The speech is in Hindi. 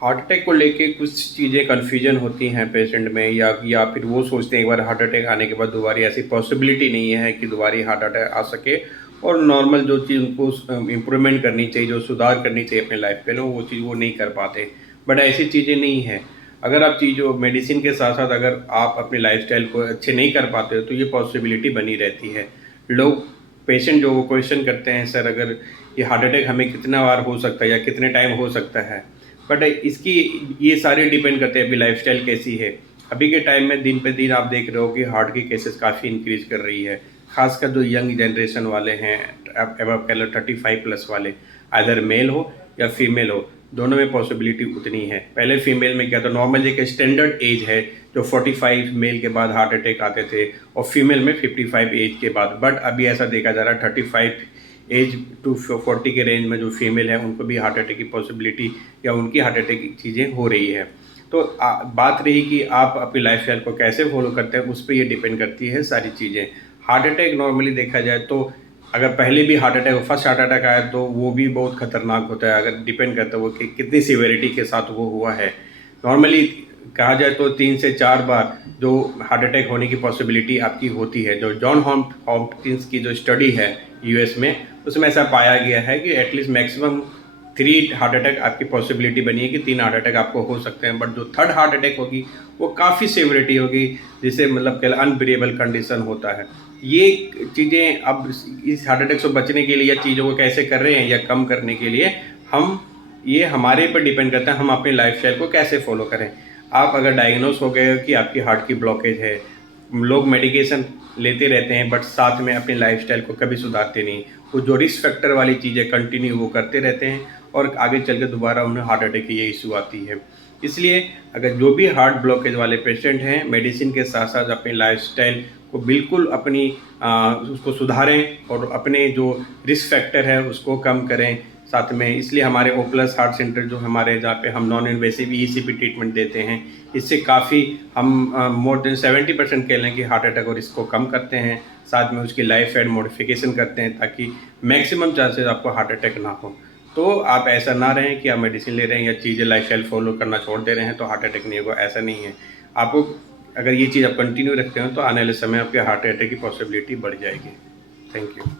हार्ट अटैक को लेके कुछ चीज़ें कन्फ्यूजन होती हैं पेशेंट में, या फिर वो सोचते हैं एक बार हार्ट अटैक आने के बाद दोबारा ऐसी पॉसिबिलिटी नहीं है कि दोबारा हार्ट अटैक आ सके। और नॉर्मल जो चीज़ उनको इम्प्रूवमेंट करनी चाहिए, जो सुधार करनी चाहिए अपने लाइफ पे, वो चीज़ वो नहीं कर पाते। बट ऐसी चीज़ें नहीं हैं। अगर आप चीज़ों मेडिसिन के साथ साथ अगर आप अपनी लाइफस्टाइल को अच्छे नहीं कर पाते हो तो ये पॉसिबिलिटी बनी रहती है। लोग पेशेंट जो वो क्वेश्चन करते हैं, सर अगर ये हार्ट अटैक हमें कितना बार हो सकता है या कितने टाइम हो सकता है। बट इसकी ये सारे डिपेंड करते हैं अभी लाइफस्टाइल कैसी है। अभी के टाइम में दिन पे दिन आप देख रहे हो कि हार्ट की केसेस काफ़ी इंक्रीज कर रही है। खासकर जो यंग जनरेशन वाले हैं, अब कह लो 35+ वाले, आइदर मेल हो या फीमेल हो, दोनों में पॉसिबिलिटी उतनी है। पहले फीमेल में क्या था, नॉर्मल एक स्टैंडर्ड एज है जो 45 मेल के बाद हार्ट अटैक आते थे और फीमेल में 55 एज के बाद। बट अभी ऐसा देखा जा रहा है 35 एज टू 40 के रेंज में जो फीमेल है उनको भी हार्ट अटैक की पॉसिबिलिटी या उनकी हार्ट अटैक की चीज़ें हो रही है। तो बात रही कि आप अपनी लाइफस्टाइल को कैसे फॉलो करते हैं, उस पर ये डिपेंड करती है सारी चीज़ें। हार्ट अटैक नॉर्मली देखा जाए तो अगर पहले भी heart attack, first heart attack आया तो वो भी बहुत खतरनाक होता है। अगर डिपेंड करता है वो कि कितनी सीवेरिटी के साथ वो हुआ है। नॉर्मली कहा जाए तो 3 से 4 बार जो हार्ट अटैक होने की पॉसिबिलिटी आपकी होती है। जो जॉन हॉपकिंस की जो स्टडी है यूएस में, उसमें ऐसा पाया गया है कि एटलीस्ट मैक्सिमम 3 हार्ट अटैक आपकी पॉसिबिलिटी बनी है कि 3 हार्ट अटैक आपको हो सकते हैं। बट जो थर्ड हार्ट अटैक होगी वो काफ़ी सीवियरिटी होगी, जिसे मतलब अनब्रेवेबल कंडीशन होता है। ये चीज़ें अब इस हार्ट अटैक से बचने के लिए या चीज़ों को कैसे कर रहे हैं या कम करने के लिए, हम ये हमारे पर डिपेंड करता है हम अपनी लाइफस्टाइल को कैसे फॉलो करें। आप अगर डायग्नोस हो गए हो कि आपकी हार्ट की ब्लॉकेज है, लोग मेडिकेशन लेते रहते हैं बट साथ में अपनी लाइफस्टाइल को कभी सुधारते नहीं। वो जो रिस्क फैक्टर वाली चीज़ें कंटिन्यू वो करते रहते हैं और आगे चल के दोबारा उन्हें हार्ट अटैक की ये इशू आती है। इसलिए अगर जो भी हार्ट ब्लॉकेज वाले पेशेंट हैं, मेडिसिन के साथ साथ अपनी लाइफस्टाइल को बिल्कुल अपनी उसको सुधारें और अपने जो रिस्क फैक्टर है उसको कम करें साथ में। इसलिए हमारे ओ+ हार्ट सेंटर जो हमारे, जहाँ पे हम नॉन इन्वेसिव ईसीपी ट्रीटमेंट देते हैं, इससे काफ़ी हम मोर देन 70% कह लें कि हार्ट अटैक और इसको कम करते हैं। साथ में उसकी लाइफस्टाइल मॉडिफिकेशन करते हैं ताकि मैक्सिमम चांसेस आपको हार्ट अटैक ना हो। तो आप ऐसा ना रहें कि आप मेडिसिन ले रहे हैं या चीज़ें लाइफस्टाइल फॉलो करना छोड़ दे रहे हैं तो हार्ट अटैक नहीं होगा, ऐसा नहीं है। आपको अगर ये चीज़ आप कंटिन्यू रखते हो तो आने वाले समय आपके हार्ट अटैक की पॉसिबिलिटी बढ़ जाएगी। Thank you.